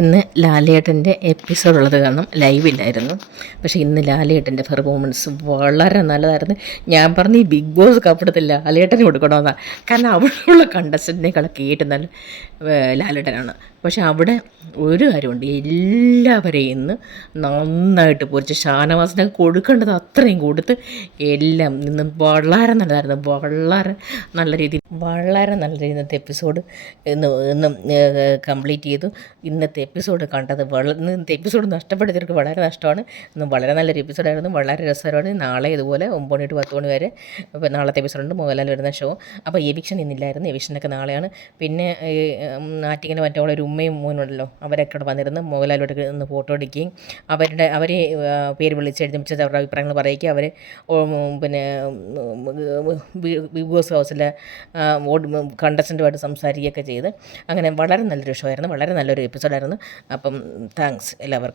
ഇന്ന് ലാലേട്ടൻ്റെ എപ്പിസോഡുള്ളത് കാരണം ലൈവില്ലായിരുന്നു. പക്ഷേ ഇന്ന് ലാലേട്ടൻ്റെ പെർഫോമൻസ് വളരെ നല്ലതായിരുന്നു. ഞാൻ പറഞ്ഞു ഈ ബിഗ് ബോസ് കപ്പെടുത്തില്ല ലാലേട്ടന് കൊടുക്കണമെന്നാണ്. കാരണം അവിടെയുള്ള കണ്ടസ്റ്റൻറ്റിനേക്കാളൊക്കെ ഏറ്റവും നല്ല ലാലേട്ടനാണ്. പക്ഷേ അവിടെ ഒരു കാര്യമുണ്ട്, എല്ലാവരെയും ഇന്ന് നന്നായിട്ട് പൊരിച്ച് ഷാനവാസിനൊക്കെ കൊടുക്കേണ്ടത് അത്രയും കൊടുത്ത് എല്ലാം ഇന്ന് വളരെ നല്ലതായിരുന്നു. വളരെ നല്ല രീതിയിൽ ഇന്നത്തെ എപ്പിസോഡ് ഇന്ന് കംപ്ലീറ്റ് ചെയ്തു. ഇന്നത്തെ എപ്പിസോഡ് കണ്ടത് ഇന്നത്തെ എപ്പിസോഡ് നഷ്ടപ്പെടുത്തിയവർക്ക് വളരെ നഷ്ടമാണ്. ഇന്ന് വളരെ നല്ലൊരു എപ്പിസോഡായിരുന്നു, വളരെ രസകരമാണ്. നാളെ ഇതുപോലെ 9 മണി to 10 മണി വരെ ഇപ്പോൾ നാളത്തെ എപ്പിസോഡുണ്ട്, മോഹൻലാൽ വരുന്ന ഷോ. അപ്പോൾ എവിക്ഷൻ ഇന്നില്ലായിരുന്നു, എവിക്ഷനൊക്കെ നാളെയാണ്. പിന്നെ ആറ്റിങ്ങനെ മറ്റുള്ള ഒരു ഉമ്മയും മോനുണ്ടല്ലോ, അവരൊക്കെ ഇവിടെ വന്നിരുന്ന് മോഹൻലാലോട്ട് നിന്ന് ഫോട്ടോ എടുക്കുകയും അവരെ പേര് വിളിച്ചെഴുതിച്ച് അവരുടെ അഭിപ്രായങ്ങൾ പറയുകയും അവരെ പിന്നെ ബിഗ് ബോസ് ഹൗസിലെ കണ്ടസ്റ്റൻറ്റുമായിട്ട് സംസാരിക്കുകയൊക്കെ ചെയ്ത് അങ്ങനെ വളരെ നല്ലൊരു ഷോ ആയിരുന്നു, വളരെ നല്ലൊരു എപ്പിസോഡായിരുന്നു. അപ്പം താങ്ക്സ് എല്ലാവർക്കും.